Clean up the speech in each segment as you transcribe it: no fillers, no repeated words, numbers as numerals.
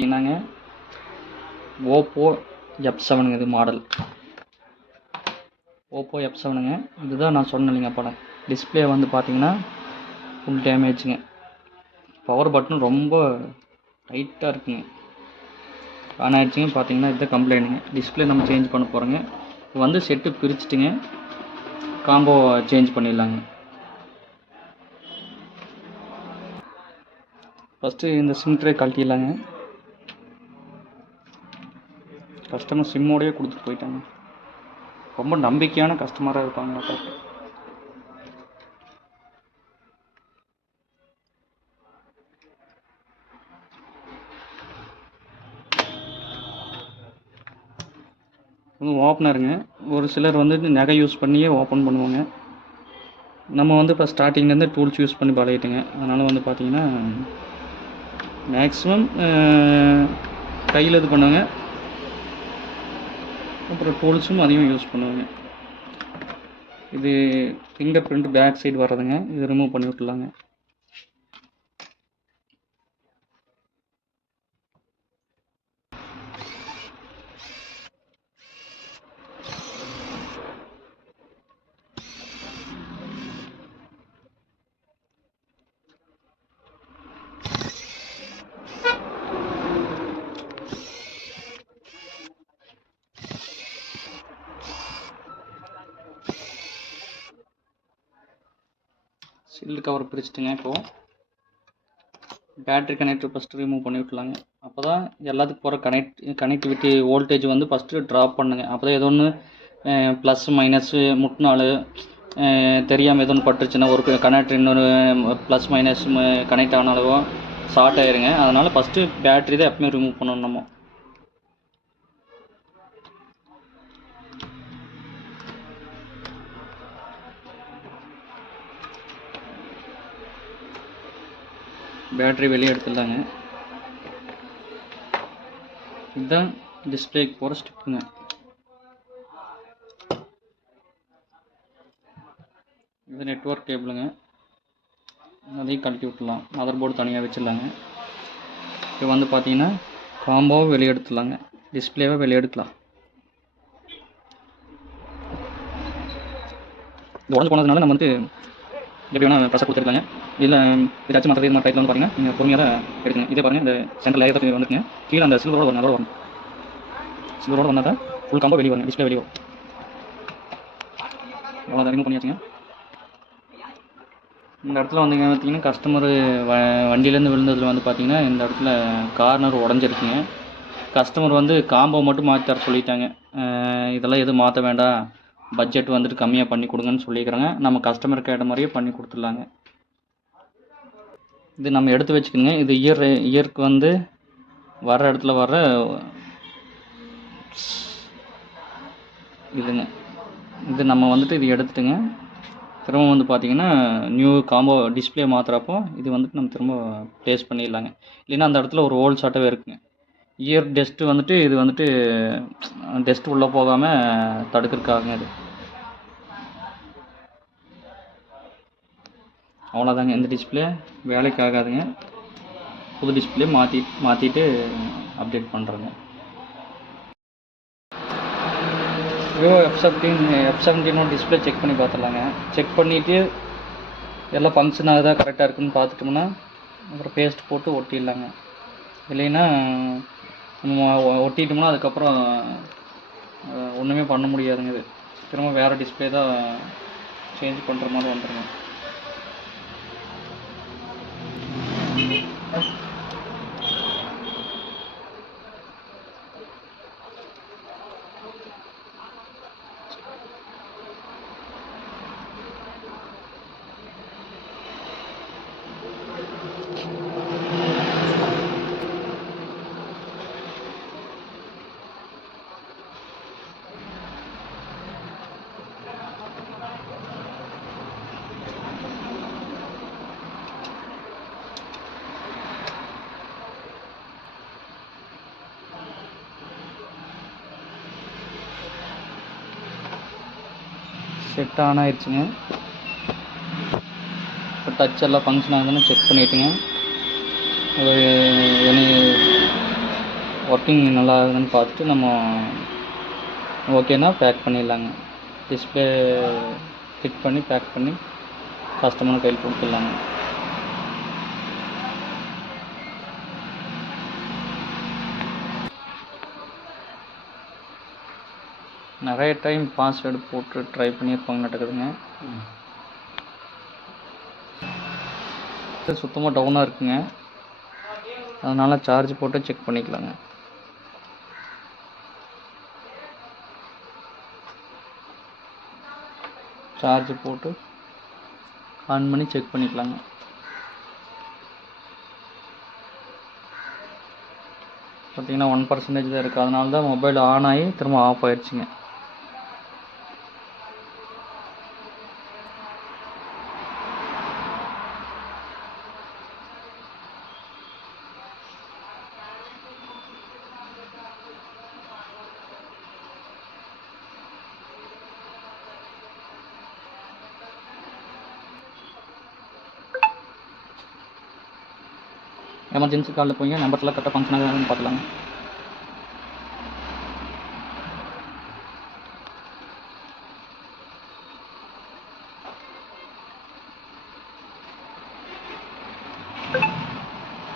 பார்த்தீங்கன்னாங்க Oppo F7ங்க இது model. Oppo F7ங்க. இதுதான் நான் சொன்னேன் இல்லைங்க படம். டிஸ்பிளே வந்து பார்த்தீங்கன்னா ஃபுல் டேமேஜுங்க. பவர் பட்டன் ரொம்ப டைட்டாக இருக்குங்க. ஆன் ஆகிடுச்சிங்க. பார்த்தீங்கன்னா இதுதான் கம்ப்ளைண்ட்டுங்க. டிஸ்பிளே நம்ம சேஞ்ச் பண்ண போகிறோங்க. இப்போ வந்து செட்டு பிரிச்சுட்டுங்க காம்போ சேஞ்ச் பண்ணிடலாங்க. ஃபஸ்ட்டு இந்த சிம் ட்ரே கழட்டிடலாங்க. கஸ்டமர் சிம்மோடையே கொடுத்துட்டு போயிட்டாங்க. ரொம்ப நம்பிக்கையான கஸ்டமராக இருப்பாங்க பார்த்து. ஓப்பனருங்க. ஒரு சிலர் வந்து நகை யூஸ் பண்ணியே ஓப்பன் பண்ணுவாங்க. நம்ம வந்து இப்போ ஸ்டார்டிங்லேருந்து டூல்ஸ் யூஸ் பண்ணி பழகிட்டுங்க. அதனால் வந்து பார்த்திங்கன்னா மேக்ஸிமம் கையில் இது பண்ணுவாங்க. அப்புறம் டூல்ஸும் அதிகம் யூஸ் பண்ணுவாங்க. இது ஃபிங்கர் பிரிண்ட் பேக் சைடு வர்றதுங்க. இது ரிமூவ் பண்ணி விட்டுலாங்க. சில்லு கவர் பிரிச்சுட்டுங்க. இப்போது பேட்ரி கனெக்டர் ஃபஸ்ட்டு ரிமூவ் பண்ணி விட்டுலாங்க. அப்போ தான் எல்லாத்துக்கும் போகிற கனெக்டிவிட்டி வோல்டேஜ் வந்து ஃபஸ்ட்டு ட்ராப் பண்ணுங்க. அப்போ தான் ஏதோ ஒன்று ப்ளஸ் மைனஸ்ஸு முட்டினாலு தெரியாமல் ஏதோ ஒன்று பட்டுருச்சுன்னா ஒரு கனெக்டர் இன்னொரு ப்ளஸ் மைனஸ் கனெக்ட் ஆனாலோ ஷார்ட் ஆயிருங்க. அதனால் ஃபஸ்ட்டு பேட்ரி தான் எப்பவுமே ரிமூவ் பண்ணணும். நம்ம பேட்ரி வெளியே எடுத்துடலாங்க. இதுதான் டிஸ்பிளேக்கு போகிற ஸ்டிப்புங்க. இது நெட்வொர்க் கேபிளுங்க. அதையும் கழட்டி விட்டுலாம். மதர் போர்டு தனியாக வச்சிடலாங்க. இப்போ வந்து பார்த்தீங்கன்னா காம்போவை வெளியே எடுத்துடலாங்க. டிஸ்பிளேவை வெளியே எடுக்கலாம். உடஞ்சு போனதுனால நம்ம வந்து எப்படி வேணால் ப்ரெஷர் கொடுத்துருக்காங்க. இதில் ஏதாச்சும் மற்ற டைட்டில் வந்து பார்த்தீங்கன்னா நீங்கள் பொறுமையாக தான் எடுக்குங்க. இதே பாருங்கள், இந்த சென்டர் லேயர் தான் வந்துருக்குங்க. கீழே அந்த சில்வரோட ஒரு நகரோட வரும். சில்வரோட வந்தால் தான் ஃபுல் காம்போ வெளியே வரும். டிஸ்பிளே வெளியே வரும். அவ்வளோ ரிமூவ் பண்ணியாச்சுங்க. இந்த இடத்துல வந்து பார்த்தீங்கன்னா கஸ்டமர் வண்டியிலேருந்து விழுந்ததில் வந்து பார்த்தீங்கன்னா இந்த இடத்துல கார்னர் உடஞ்சிருக்குங்க. கஸ்டமர் வந்து காம்போ மட்டும் மாற்றி தர சொல்லிட்டாங்க. இதெல்லாம் எதுவும் மாற்ற வேண்டாம், பட்ஜெட் வந்துட்டு கம்மியாக பண்ணி கொடுங்கன்னு சொல்லிக்கிறாங்க. நம்ம கஸ்டமர் கேட்ட மாதிரியே பண்ணி கொடுத்துடலாங்க. இது நம்ம எடுத்து வச்சுக்கோங்க. இது இயருக்கு வந்து வர்ற இடத்துல வர்ற இதுங்க. இது நம்ம வந்துட்டு இது எடுத்துட்டுங்க திரும்ப வந்து பார்த்திங்கன்னா நியூ காம்போ டிஸ்பிளே மாற்றுறப்போ இது வந்துட்டு நம்ம திரும்ப ப்ளேஸ் பண்ணிடலாங்க. இல்லைன்னா அந்த இடத்துல ஒரு ஹோல் சாட்டாகவே இருக்குங்க. இயர் டஸ்ட்டு வந்துட்டு இது வந்துட்டு டஸ்ட்டு உள்ளே போகாமல் தடுக்கிறதுக்காக இது. அவ்வளோதாங்க. இந்த டிஸ்பிளே வேலைக்கு ஆகாதுங்க. புது டிஸ்பிளே மாற்றிட்டு அப்டேட் பண்ணுறேங்க. விவோ F17 டிஸ்பிளே செக் பண்ணி பார்த்துடலாங்க. செக் பண்ணிவிட்டு எல்லாம் ஃபங்க்ஷன் ஆகுதா கரெக்டாக இருக்குதுன்னு பார்த்துட்டோம்னா அப்புறம் பேஸ்ட் போட்டு ஒட்டிடலாங்க. இல்லைன்னா நம்ம ஒட்டிட்டோம்னா அதுக்கப்புறம் ஒன்றுமே பண்ண முடியாதுங்க. இது திரும்ப வேறு டிஸ்பிளே தான் சேஞ்ச் பண்ணுற மாதிரி வந்துடுங்க. செட் ஆன் ஆயிடுச்சுங்க. இப்போ டச் எல்லாம் ஃபங்க்ஷன் ஆகுதுன்னு செக் பண்ணிவிட்டுங்க. ஒரு ஒர்க்கிங் நல்லா இருக்குதுன்னு பார்த்துட்டு நம்ம ஓகேனா பேக் பண்ணிடலாங்க. டிஸ்பிளே ஃபிட் பண்ணி பேக் பண்ணி கஸ்டமர் கையில் கொடுத்துடலாங்க. நிறைய டைம் பாஸ்வேர்டு போட்டு ட்ரை பண்ணியிருப்பாங்க நடக்குதுங்க. சுத்தமாக டவுனாக இருக்குங்க. அதனால் சார்ஜ் போட்டு செக் பண்ணிக்கலாங்க. சார்ஜ் போட்டு ஆன் பண்ணி செக் பண்ணிக்கலாங்க. பார்த்தீங்கன்னா 1% தான் இருக்குது. அதனால தான் மொபைல் ஆன் ஆகி திரும்ப ஆஃப் ஆயிடுச்சுங்க. எமர்ஜென்சி காலில் போய் நம்பர்ஸ்லாம் கரெக்டாக ஃபங்க்ஷன் ஆகுதுன்னு பார்க்கலாங்க.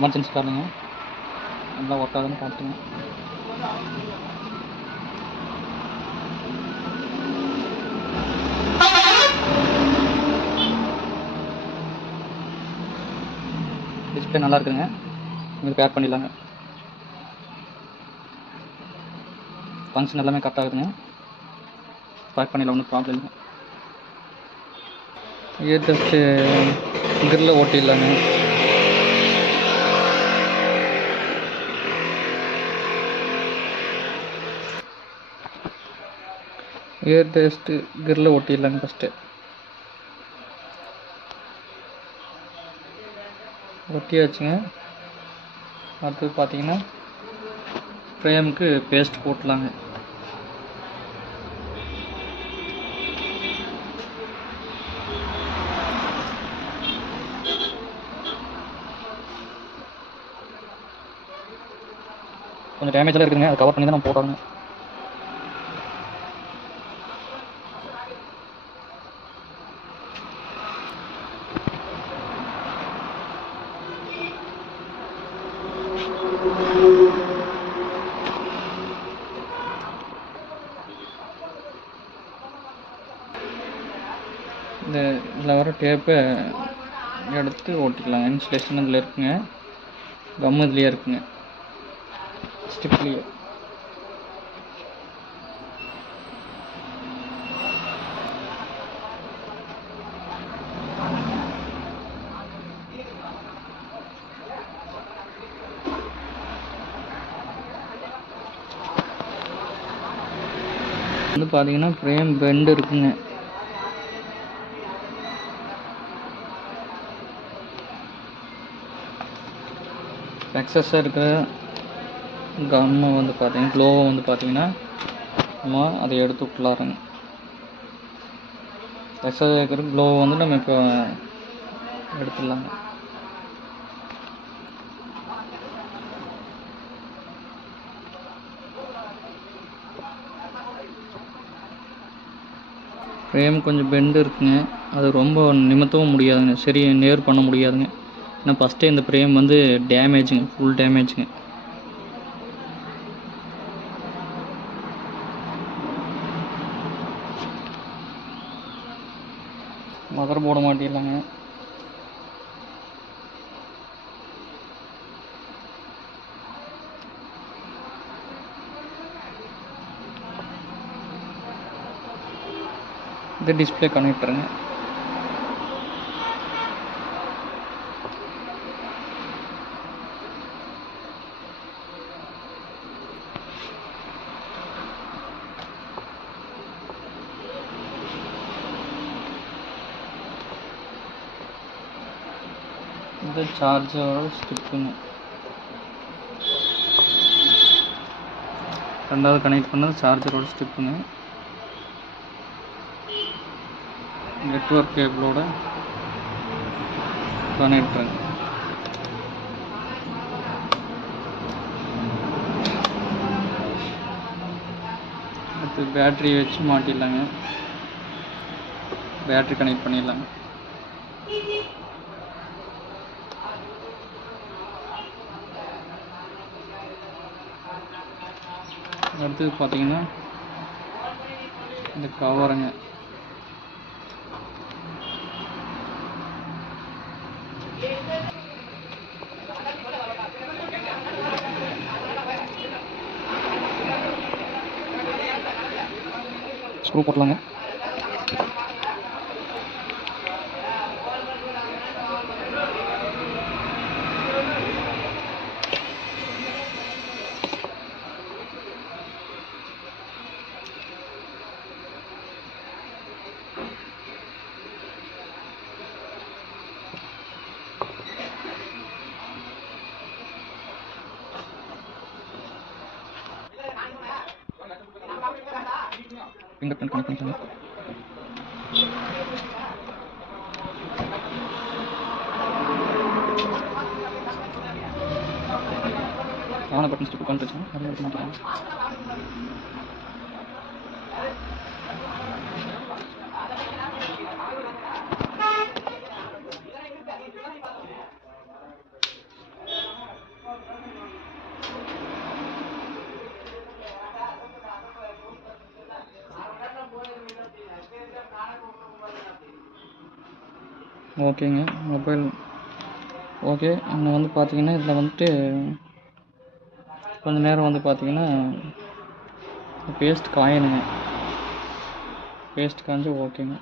எமர்ஜென்சி காலுங்க நல்லா ஒர்க் ஆகுதுன்னு பார்த்துங்க. டிஸ்பிளே நல்லா இருக்குதுங்க. உங்களுக்கு பேக் பண்ணிடலாங்க. ஃபங்க்ஷன் எல்லாமே கரெக்டாக இருக்குதுங்க. பேக் பண்ணிடலாம், ஒன்றும் ப்ராப்ளம் இல்லை. இயர் டெஸ்ட்டு கிரில் ஓட்டிடலாங்க. இயர் டெஸ்ட்டு கிரில் ஓட்டிடலாங்க. ஃபஸ்ட்டு ஒட்டியாச்சுங்க. அடுத்தது பார்த்தீங்கன்னா ஃப்ரேமுக்கு பேஸ்ட் போட்டலாங்க. கொஞ்சம் டேமேஜெல்லாம் இருக்குதுங்க. அதை கவர் பண்ணி தான் நம்ம போட்டாங்க. இதில் வர டேப்பை எடுத்து ஓட்டிக்கலாங்க. இன்சுலேஷன் இதில் இருக்குங்க. கம் இதுலேயே இருக்குங்க. ஸ்டிப்லேயே வந்து பார்த்தீங்கன்னா ஃப்ரேம் பெண்டு இருக்குங்க. எக்ஸஸாக இருக்கிற கம்மை வந்து பார்த்தீங்கன்னா க்ளோவை வந்து பார்த்தீங்கன்னா நம்ம அதை எடுத்து விட்டுலாருங்க. எக்ஸஸாக இருக்கிற க்ளோவை வந்து நம்ம இப்போ எடுத்துடலாங்க. ஃப்ரேம் கொஞ்சம் பெண்டு இருக்குங்க. அது ரொம்ப நிமித்தவும் முடியாதுங்க. சரி நேர் பண்ண முடியாதுங்க. ஏன்னா ஃபஸ்ட்டே இந்த ஃப்ரேம் வந்து டேமேஜுங்க, ஃபுல் டேமேஜுங்க. மதர் போட மாட்டிடலாங்க. இது டிஸ்பிளே கனெக்டருங்க. இது சார்ஜரோட ஸ்ட்ரிப்புங்க. ரெண்டாவது கனெக்ட் பண்ணது சார்ஜரோட ஸ்ட்ரிப்புங்க. நெட்வொர்க் கேபிளோட கனெக்டருங்க. அடுத்து பேட்ரி வச்சு மாட்டிடலாங்க. பேட்ரி கனெக்ட் பண்ணிடலாங்க. அடுத்தது பார்த்தீங்கன்னா இந்த கவருங்க. ஸ்க்ரூ போடலாங்க. ஃபிங்கர் பிரிண்ட் கனெக்ட் பண்ணிக்கலாம். ஆன பட்டன் ஸ்டிக் பண்ணிட்டுருக்கோம். அதை எடுத்து மாட்டலாம். ஓகேங்க. Mobile okay. அங்கே வந்து பார்த்தீங்கன்னா இதில் வந்துட்டு கொஞ்ச நேரம் வந்து பார்த்தீங்கன்னா பேஸ்ட் காயணுங்க. பேஸ்ட் காய்ஞ்சு ஓகேங்க.